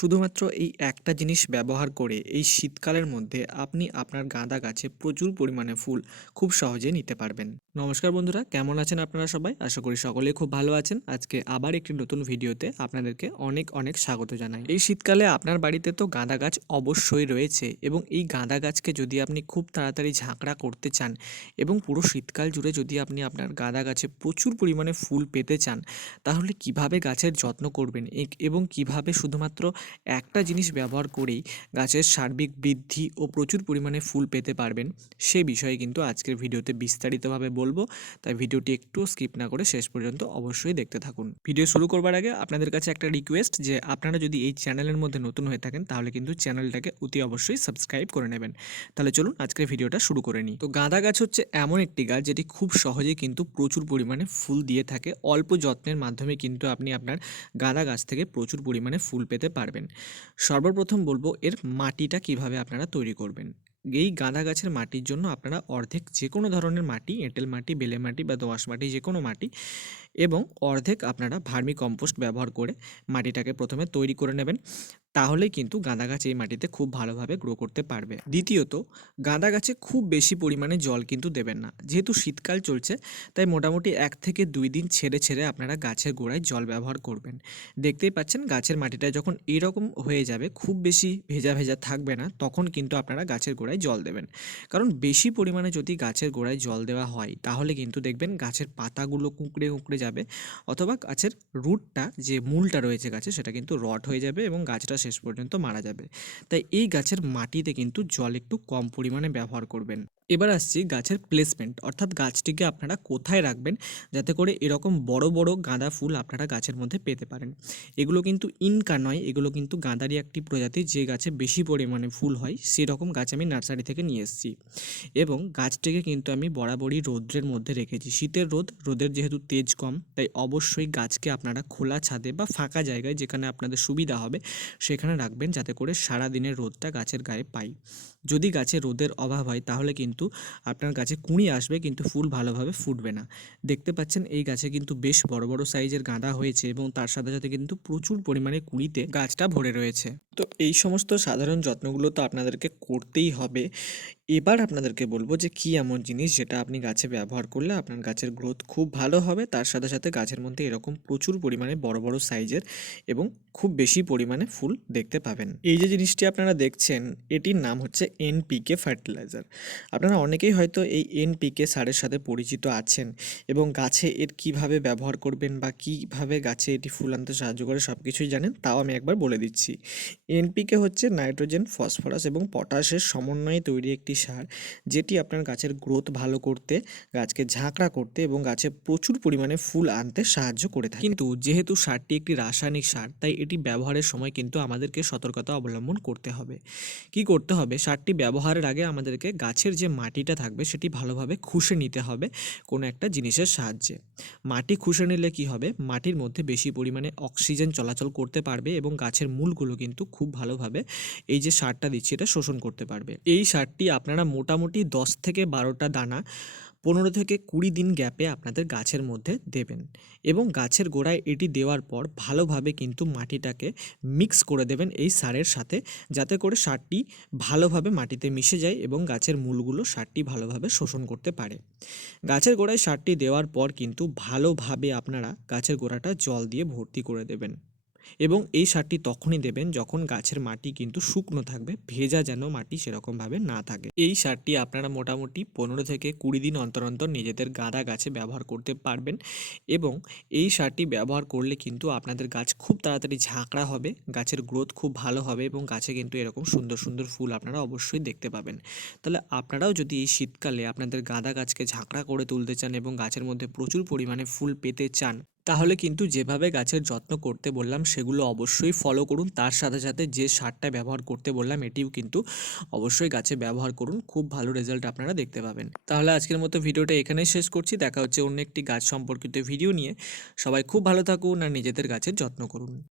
শুধুমাত্র এই একটা জিনিস ব্যবহার করে এই শীতকালের মধ্যে আপনি আপনার গাঁদা গাছে প্রচুর পরিমাণে ফুল খুব সহজে নিতে পারবেন। নমস্কার বন্ধুরা, কেমন আছেন আপনারা সবাই? আশা করি সকলেই খুব ভালো আছেন। আজকে আবার একটি নতুন ভিডিওতে আপনাদেরকে অনেক অনেক স্বাগত জানাই। এই শীতকালে আপনার বাড়িতে তো গাঁদা গাছ অবশ্যই রয়েছে এবং এই গাঁদা গাছকে যদি আপনি খুব তাড়াতাড়ি ঝাঁকড়া করতে চান এবং পুরো শীতকাল জুড়ে যদি আপনি আপনার গাঁদা গাছে প্রচুর পরিমাণে ফুল পেতে চান, তাহলে কিভাবে গাছের যত্ন করবেন এবং কিভাবে শুধুমাত্র একটা জিনিস ব্যবহার করেই গাছের সার্বিক বৃদ্ধি ও প্রচুর পরিমাণে ফুল পেতে পারবেন, সে বিষয়ে কিন্তু আজকের ভিডিওতে বিস্তারিতভাবে বলবো। তাই ভিডিওটি একটু স্কিপ না করে শেষ পর্যন্ত অবশ্যই দেখতে থাকুন। ভিডিও শুরু করবার আগে আপনাদের কাছে একটা রিকোয়েস্ট, যে আপনারা যদি এই চ্যানেলের মধ্যে নতুন হয়ে থাকেন তাহলে কিন্তু চ্যানেলটাকে অতি অবশ্যই সাবস্ক্রাইব করে নেবেন। তাহলে চলুন আজকের ভিডিওটা শুরু করে নিই। তো গাঁদা গাছ হচ্ছে এমন একটি গাছ যেটি খুব সহজেই কিন্তু প্রচুর পরিমাণে ফুল দিয়ে থাকে। অল্প যত্নের মাধ্যমে কিন্তু আপনি আপনার গাঁদা গাছ থেকে প্রচুর পরিমাণে ফুল পেতে পারবেন। সর্বপ্রথম বলবো এর মাটিটা কিভাবে আপনারা তৈরি করবেন। এই গাঁদা গাছের মাটির জন্য আপনারা অর্ধেক যে কোনো ধরনের মাটি, এঁটেল মাটি, বেলে মাটি বা দোআঁশ মাটি, যে কোনো মাটি, এবং অর্ধেক আপনারা ভার্মি কম্পোস্ট ব্যবহার করে মাটিটাকে প্রথমে তৈরি করে নেবেন। তাহলেই কিন্তু গাঁদা গাছ এই মাটিতে খুব ভালোভাবে গ্রো করতে পারবে। দ্বিতীয়ত, গাঁদা গাছে খুব বেশি পরিমাণে জল কিন্তু দেবেন না। যেহেতু শীতকাল চলছে, তাই মোটামুটি 1 থেকে 2 দিন ছেড়ে ছেড়ে আপনারা গাছের গোড়ায় জল ব্যবহার করবেন। দেখতেই পাচ্ছেন গাছের মাটিটা যখন এরকম হয়ে যাবে, খুব বেশি ভেজা ভেজা থাকবে না, তখন কিন্তু আপনারা গাছের গোড়ায় জল দেবেন। কারণ বেশি পরিমাণে যদি গাছের গোড়ায় জল দেওয়া হয়, তাহলে কিন্তু দেখবেন গাছের পাতাগুলো কুঁকড়ে কুঁকড়ে যাবে, অথবা গাছের রুটটা, যে মূলটা রয়েছে গাছে, সেটা কিন্তু রট হয়ে যাবে এবং গাছটা শেষ পর্যন্ত মারা যাবে। তাই এই গাছের মাটিতে কিন্তু জল একটু কম পরিমাণে ব্যবহার করবেন। এবার আসছি গাছের প্লেসমেন্ট, অর্থাৎ গাছটিকে আপনারা কোথায় রাখবেন যাতে করে এরকম বড় বড় গাঁদা ফুল আপনারা গাছের মধ্যে পেতে পারেন। এগুলো কিন্তু ইনকা নয়, এগুলো কিন্তু গাঁদারই একটি প্রজাতি, যে গাছে বেশি পরিমাণে ফুল হয়, সেরকম গাছ আমি নার্সারি থেকে নিয়ে এসেছি। এবং গাছটিকে কিন্তু আমি বরাবরই রৌদ্রের মধ্যে রেখেছি। শীতের রোদের যেহেতু তেজ কম, তাই অবশ্যই গাছকে আপনারা খোলা ছাদে বা ফাঁকা জায়গায়, যেখানে আপনাদের সুবিধা হবে, সেখানে রাখবেন, যাতে করে সারা দিনের রোদটা গাছের গায়ে পাই। যদি গাছে রোদের অভাব হয়, তাহলে কিন্তু আপনার গাছে কুঁড়ি আসবে কিন্তু ফুল ভালোভাবে ফুটবে না। দেখতে পাচ্ছেন এই গাছে কিন্তু বেশ বড় বড় সাইজের গাঁদা হয়েছে এবং তার সাথে সাথে কিন্তু প্রচুর পরিমাণে কুঁড়িতে গাছটা ভরে রয়েছে। তো এই সমস্ত সাধারণ যত্নগুলো তো আপনাদেরকে করতেই হবে। এবার আপনাদেরকে বলবো যে কী এমন জিনিস যেটা আপনি গাছে ব্যবহার করলে আপনার গাছের গ্রোথ খুব ভালো হবে, তার সাথে সাথে গাছের মধ্যে এরকম প্রচুর পরিমাণে বড় বড় সাইজের এবং খুব বেশি পরিমাণে ফুল দেখতে পাবেন। এই যে জিনিসটি আপনারা দেখছেন, এটির নাম হচ্ছে এনপিকে ফার্টিলাইজার। আপনারা অনেকেই হয়তো এই এনপিকে সারের সাথে পরিচিত আছেন এবং গাছে এর কিভাবে ব্যবহার করবেন বা কিভাবে গাছে এটি ফুল আনতে সাহায্য করে সব কিছুই জানেন। তাও আমি একবার বলে দিচ্ছি। এনপিকে হচ্ছে নাইট্রোজেন, ফসফরাস এবং পটাশের সমন্বয়ে তৈরি একটি সার, যেটি আপনার গাছের গ্রোথ ভালো করতে, গাছকে ঝাঁকড়া করতে এবং গাছে প্রচুর পরিমাণে ফুল আনতে সাহায্য করে থাকে। কিন্তু যেহেতু সারটি একটি রাসায়নিক সার, তাই এটি ব্যবহারের সময় কিন্তু আমাদেরকে সতর্কতা অবলম্বন করতে হবে। কি করতে হবে? সারটি ব্যবহারের আগে আমাদেরকে গাছের যে মাটিটা থাকবে সেটি ভালোভাবে খুশে নিতে হবে কোনো একটা জিনিসের সাহায্যে। মাটি খুশে নিলে কি হবে? মাটির মধ্যে বেশি পরিমাণে অক্সিজেন চলাচল করতে পারবে এবং গাছের মূলগুলো কিন্তু খুব ভালোভাবে এই যে সারটা দিচ্ছি এটা শোষণ করতে পারবে। এই সারটি আপনারা মোটামুটি 10 থেকে 12টা দানা 15 থেকে 20 দিন গ্যাপে আপনাদের গাছের মধ্যে দেবেন এবং গাছের গোড়ায় এটি দেওয়ার পর ভালোভাবে কিন্তু মাটিটাকে মিক্স করে দেবেন এই সারের সাথে, যাতে করে সারটি ভালোভাবে মাটিতে মিশে যায় এবং গাছের মূলগুলো সারটি ভালোভাবে শোষণ করতে পারে। গাছের গোড়ায় সারটি দেওয়ার পর কিন্তু ভালোভাবে আপনারা গাছের গোড়াটা জল দিয়ে ভর্তি করে দেবেন এবং এই সারটি তখনই দেবেন যখন গাছের মাটি কিন্তু শুকনো থাকবে, ভেজা যেন মাটি সেরকমভাবে না থাকে। এই সারটি আপনারা মোটামুটি 15 থেকে 20 দিন অন্তর অন্তর নিজেদের গাঁদা গাছে ব্যবহার করতে পারবেন এবং এই সারটি ব্যবহার করলে কিন্তু আপনাদের গাছ খুব তাড়াতাড়ি ঝাঁকড়া হবে, গাছের গ্রোথ খুব ভালো হবে এবং গাছে কিন্তু এরকম সুন্দর সুন্দর ফুল আপনারা অবশ্যই দেখতে পাবেন। তাহলে আপনারাও যদি এই শীতকালে আপনাদের গাঁদা গাছকে ঝাঁকড়া করে তুলতে চান এবং গাছের মধ্যে প্রচুর পরিমাণে ফুল পেতে চান, তাহলে কিন্তু যেভাবে গাছের যত্ন করতে বললাম সেগুলো অবশ্যই ফলো করুন। তার সাথে সাথে যে সারটা ব্যবহার করতে বললাম এটিও কিন্তু অবশ্যই গাছে ব্যবহার করুন, খুব ভালো রেজাল্ট আপনারা দেখতে পাবেন। তাহলে আজকের মতো ভিডিওটা এখানেই শেষ করছি। দেখা হচ্ছে অন্য একটি গাছ সম্পর্কিত ভিডিও নিয়ে। সবাই খুব ভালো থাকুন আর নিজেদের গাছের যত্ন করুন।